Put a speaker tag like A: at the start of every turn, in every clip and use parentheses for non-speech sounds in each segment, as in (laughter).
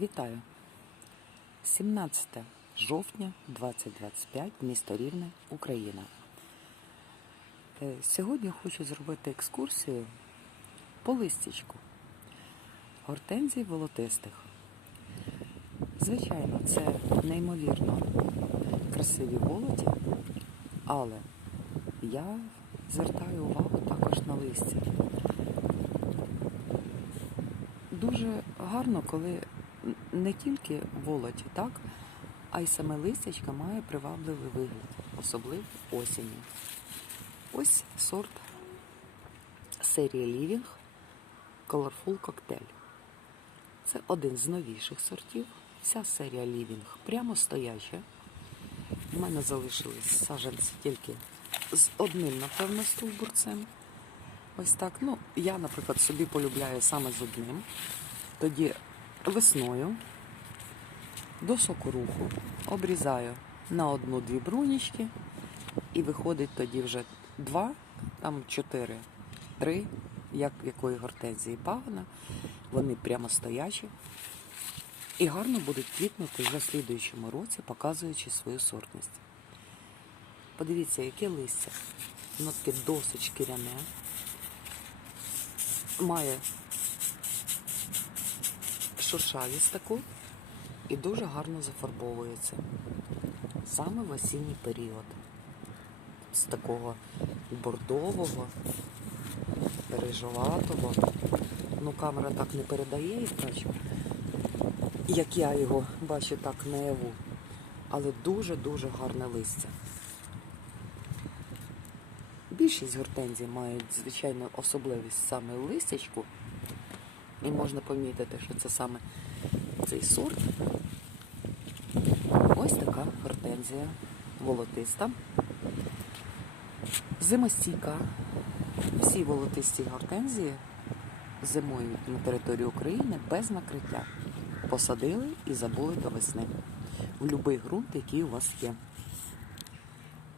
A: Вітаю! 17 жовтня 2025, місто Рівне, Україна. Е, Сьогодні хочу зробити екскурсію по листячку гортензій волотистих. Звичайно, це неймовірно красиві волоті, але я звертаю увагу також на листя. Дуже гарно, коли не тільки волоті, так, а й саме листячка має привабливий вигляд, особливо осінню. Ось сорт серії Living Colorful Cocktail. Це один з новіших сортів. Вся серія Living прямо стояча. У мене залишились саджанці тільки з одним, напевно, стовбурцем. Ось так. Ну, я, наприклад, собі полюбляю саме з одним. Тоді весною до сокоруху обрізаю на одну-дві брунічки, і виходить тоді вже два, там чотири, три, як в якої гортензії пагона. Вони прямо стоячі і гарно будуть квітнути вже в слідуючому році, показуючи свою сортність. Подивіться, яке листя. Воно таке досить шкіряне. Має шуршавість таку і дуже гарно зафарбовується. Саме в осінній період. З такого бордового, рижоватого. Ну, камера так не передає, я бачу, як я його бачу так наяву. Але дуже-дуже гарне листя. Більшість гортензій мають, звичайно, особливість саме листячку. І можна помітити, що це саме цей сорт. Ось така гортензія волотиста. Зимостійка. Всі волотисті гортензії зимують на території України без накриття. Посадили і забули до весни. В будь-який ґрунт, який у вас є.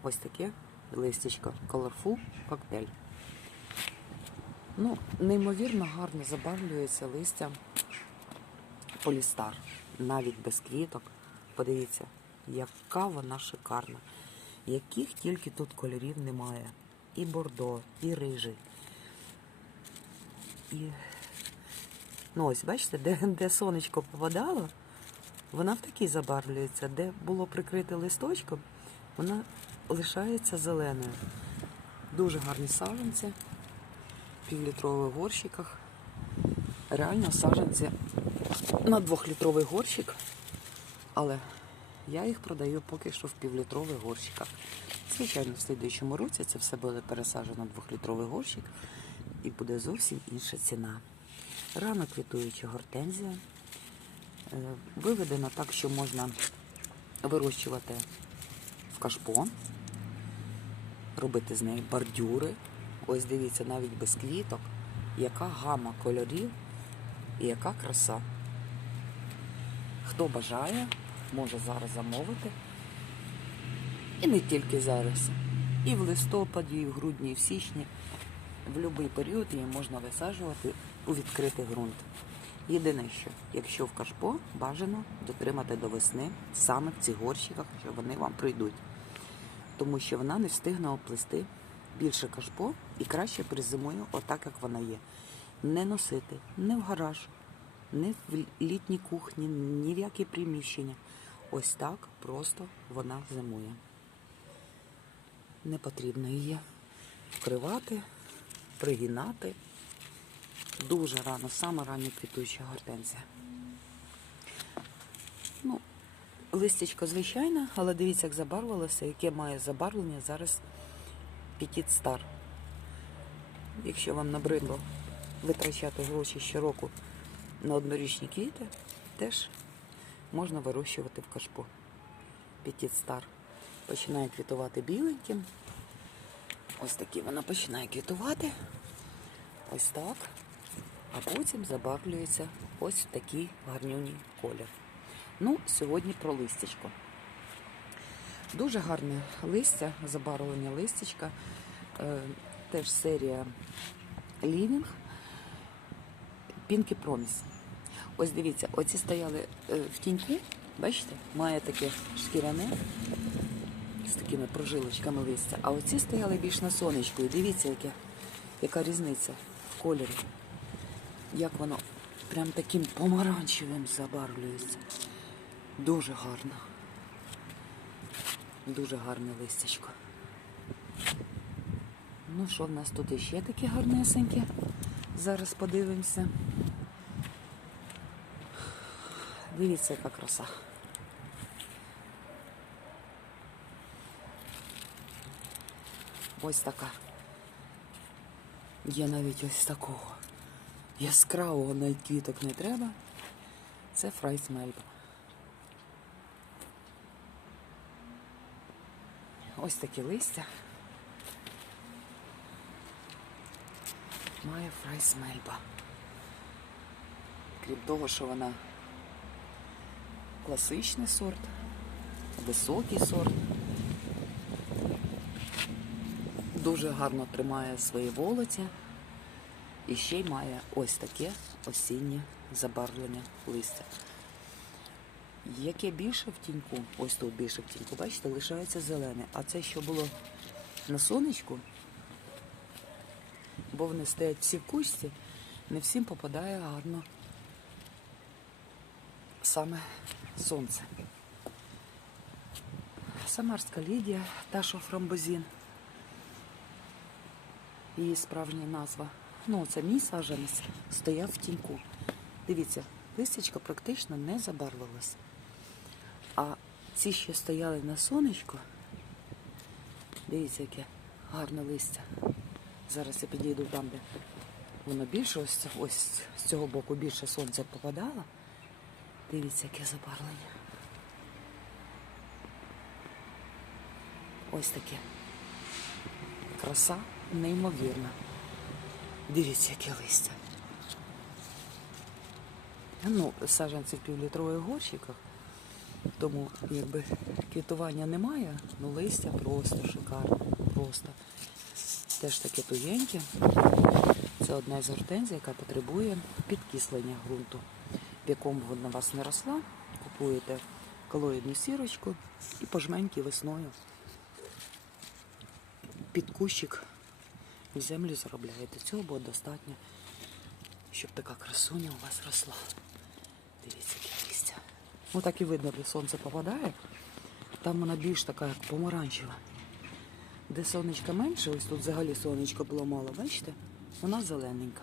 A: Ось таке листячко. Colorful коктейль. Ну, неймовірно гарно забарвлюється листя полістар, навіть без квіток. Подивіться, яка вона шикарна. Яких тільки тут кольорів немає. І бордо, і рижий. І... Ну ось, бачите, де, де сонечко попадало, вона в такій забарвлюється. Де було прикрите листочком, вона лишається зеленою. Дуже гарні саджанці півлітрових горщиках. Реально саджанці на двохлітровий горщик, але я їх продаю поки що в півлітрових горщиках. Звичайно, в слідуючому році це все буде пересаджено в двохлітровий горщик і буде зовсім інша ціна. Рано квітуюча гортензія. Е, Виведена так, що можна вирощувати в кашпо, робити з неї бордюри. Ось дивіться, навіть без квіток, яка гама кольорів і яка краса. Хто бажає, може зараз замовити. І не тільки зараз. І в листопаді, і в грудні, і в січні. В будь-який період її можна висаджувати у відкритий ґрунт. Єдине, що якщо в кашпо, бажано дотримати до весни саме в цих горщиках, що вони вам прийдуть. Тому що вона не встигне оплести більше кашпо і краще призимує отак, як вона є. Не носити не в гараж, не в літній кухні, ні в які приміщення. Ось так просто вона зимує. Не потрібно її вкривати, пригинати. Дуже рано, саме рання квітуюча гортензія. Ну, листячко звичайне, але дивіться, як забарвилося, яке має забарвлення зараз Petit Star. Якщо вам набридло витрачати гроші щороку на однорічні квіти, теж можна вирощувати в кашпо. Petit Star. Починає квітувати біленьким. Ось такі вона починає квітувати. Ось так. А потім забарвлюється ось в такий гарнюній колір. Ну, сьогодні про листячко. Дуже гарне листя, забарвлення листячка. Е, теж серія Living Pinky Promise. Ось дивіться, оці стояли е, в тіньку, бачите, має таке шкіряне з такими прожилочками листя. А оці стояли більш на сонечку. І дивіться, яке, яка різниця в кольорі. Як воно прям таким помаранчевим забарвлюється. Дуже гарно. Дуже гарне листячко. Ну що в нас тут іще таке гарнесеньке? Зараз подивимося. Дивіться, яка краса. Ось така. Є навіть ось такого. Яскравого навіть квіток не треба. Це фрайс. Ось такі листя. Має фрайс мельба. Крім того, що вона класичний сорт, високий сорт. Дуже гарно тримає свої волоті. І ще й має ось таке осіннє забарвлення листя. Яке більше в тіньку, ось тут більше в тіньку, бачите, лишається зелене. А це, що було на сонечку, бо вони стоять всі в кучці, не всім попадає гарно саме сонце. Самарська Лідія, та що фрамбозін. Її справжня назва. Ну, це мій саджанець стояв в тіньку. Дивіться, листячко практично не забарвилось. А ці, що стояли на сонечку, дивіться, яке гарне листя. Зараз я підійду там, де воно більше, ось, ось з цього боку більше сонця попадало. Дивіться, яке забарвлення. Ось таке. Краса неймовірна. Дивіться, яке листя. Ну, саджанці в півлітрових горщиках, тому якби квітування немає, ну листя просто шикарне. Просто. Теж таке туєньке. Це одна із гортензій, яка потребує підкислення ґрунту, в якому вона вас не росла. Купуєте колоїдну сірочку і пожменьки весною під кущик в землю заробляєте. Цього буде достатньо, щоб така красуня у вас росла. Дивіться. Ну так і видно, де сонце попадає. Там вона більш така, як помаранчева. Де сонечка менше, ось тут взагалі сонечко було мало, бачите? Вона зелененька.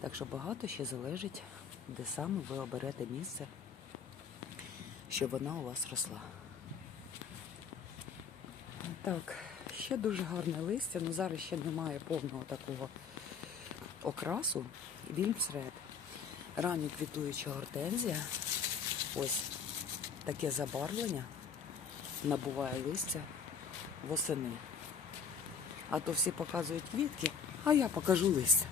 A: Так що багато ще залежить, де саме ви оберете місце, щоб вона у вас росла. Так, ще дуже гарне листя, але зараз ще немає повного такого окрасу. Вільмсред. Ранньо квітуюча гортензія. Ось таке забарвлення набуває листя восени. А то всі показують квітки, а я покажу листя.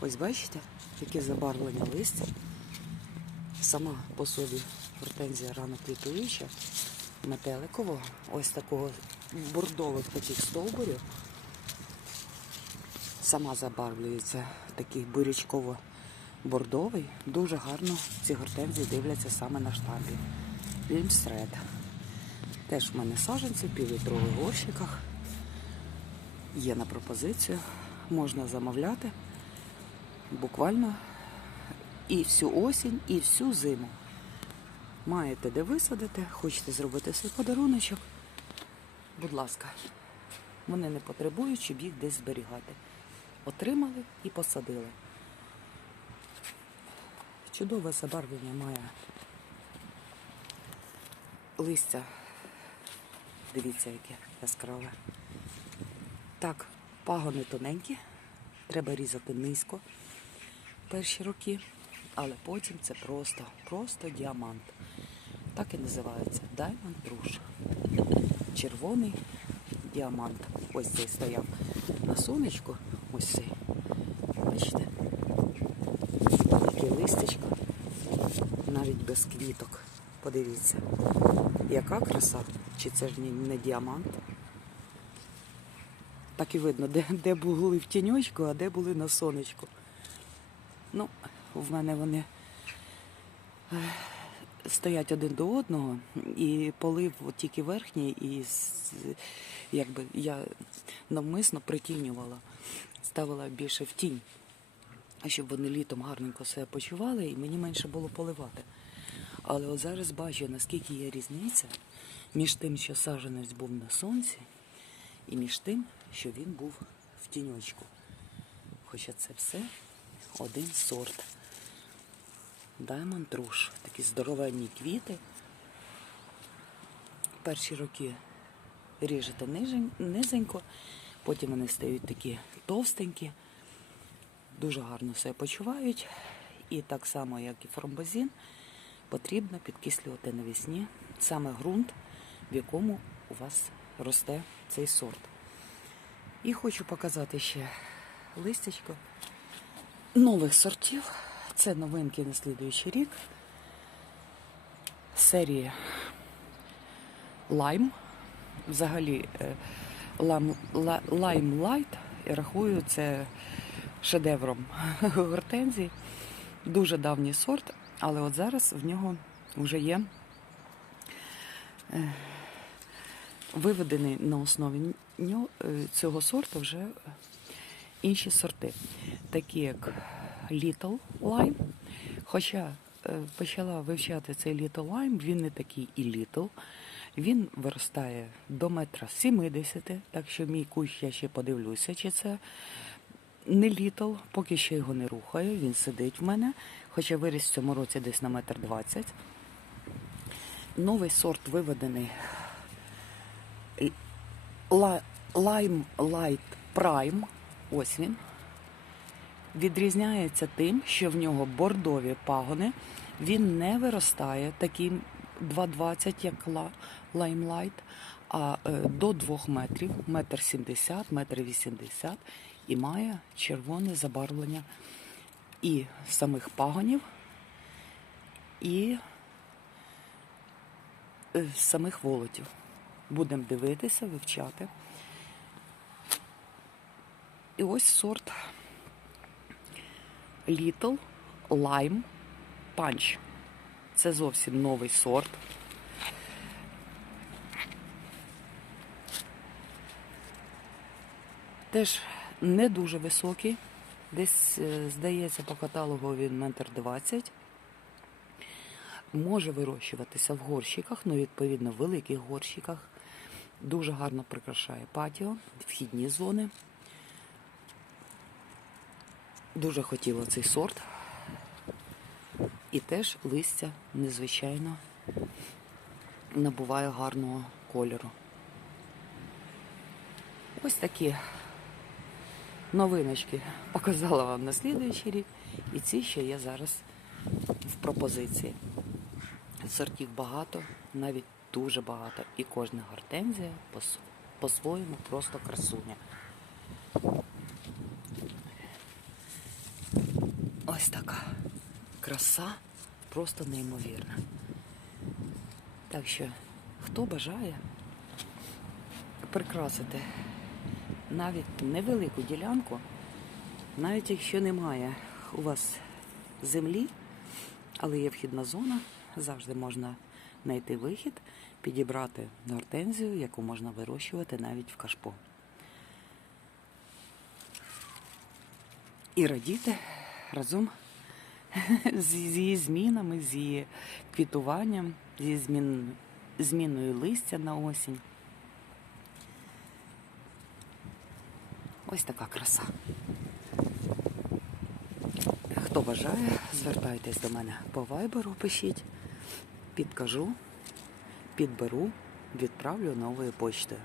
A: Ось бачите, яке забарвлення листя. Сама по собі гортензія рано квітуюча, метеликового, ось такого бордових таких стовбурів. Сама забарвлюється такий бурячково-бордовий. Дуже гарно ці гортензії дивляться саме на штамбі. Лімсред. Теж в мене саджанці в півлітрових горщиках. Є на пропозицію. Можна замовляти буквально і всю осінь, і всю зиму. Маєте де висадити, хочете зробити свій подаруночок. Будь ласка, вони не потребують, щоб їх десь зберігати. Отримали і посадили. Чудове забарвлення має листя. Дивіться, яке яскраве. Так, пагони тоненькі, треба різати низько перші роки, але потім це просто, просто діамант. Так і називається Diamond Rouge. Червоний діамант. Ось цей стояв на сонечку. Ось цей. Бачите? Таке. Навіть без квіток. Подивіться. Яка краса? Чи це ж не, діамант? Так і видно, де, де були в тіньочку, а де були на сонечку. Ну, в мене вони стоять один до одного, і полив тільки верхній, і якби я навмисно притінювала, ставила більше в тінь, щоб вони літом гарненько себе почували і мені менше було поливати. Але от зараз бачу, наскільки є різниця між тим, що саджанець був на сонці, і між тим, що він був в тіньочку. Хоча це все один сорт. Diamond Rouge. Такі здоровенні квіти. Перші роки ріжете низенько, потім вони стають такі товстенькі, дуже гарно себе почувають. І так само, як і фромбозін, потрібно підкислювати навесні саме ґрунт, в якому у вас росте цей сорт. І хочу показати ще листячко нових сортів. Це новинки на слідуючий рік. Серія Lime. Взагалі е, Lime Light я рахую це шедевром (laughs) гортензій. Дуже давній сорт, але от зараз в нього вже є е, виведений на основі е, цього сорту вже інші сорти, такі як Little Lime. Хоча е, почала вивчати цей Little Lime, він не такий і Little. Він виростає до метра 70, так що мій кущ я ще подивлюся, чи це не Little, поки що його не рухаю, він сидить в мене, хоча виріс в цьому році десь на метр 20. Новий сорт виведений Lime Light Prime. Ось він. Відрізняється тим, що в нього бордові пагони. Він не виростає таким 2,20, як ла- Lime Light, а е, до 2 метрів, метр 70, метр 80 і має червоне забарвлення і самих пагонів, і е, самих волотів. Будемо дивитися, вивчати. І ось сорт Little Lime Punch. Це зовсім новий сорт. Теж не дуже високий. Десь, е, здається, по каталогу він метр 20. Може вирощуватися в горщиках, ну, відповідно, в великих горщиках. Дуже гарно прикрашає патіо, вхідні зони. Дуже хотіла цей сорт. І теж листя незвичайно набуває гарного кольору. Ось такі новиночки показала вам на слідуючий рік. І ці ще є зараз в пропозиції. Сортів багато, навіть дуже багато. І кожна гортензія по-своєму просто красуня. Ось така краса, просто неймовірна. Так що, хто бажає прикрасити навіть невелику ділянку, навіть якщо немає у вас землі, але є вхідна зона, завжди можна знайти вихід, підібрати гортензію, яку можна вирощувати навіть в кашпо. І радіти разом з її змінами, з її квітуванням, зі змін, зміною листя на осінь. Ось така краса. Хто бажає, звертайтесь до мене по вайберу, пишіть, підкажу, підберу, відправлю новою почтою.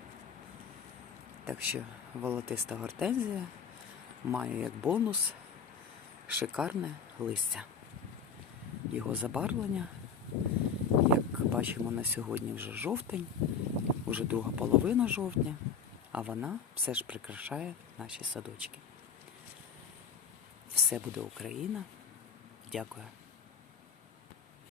A: Так що волотиста гортензія має як бонус шикарне листя. Його забарвлення, як бачимо на сьогодні вже жовтень, вже друга половина жовтня, а вона все ж прикрашає наші садочки. Все буде Україна. Дякую.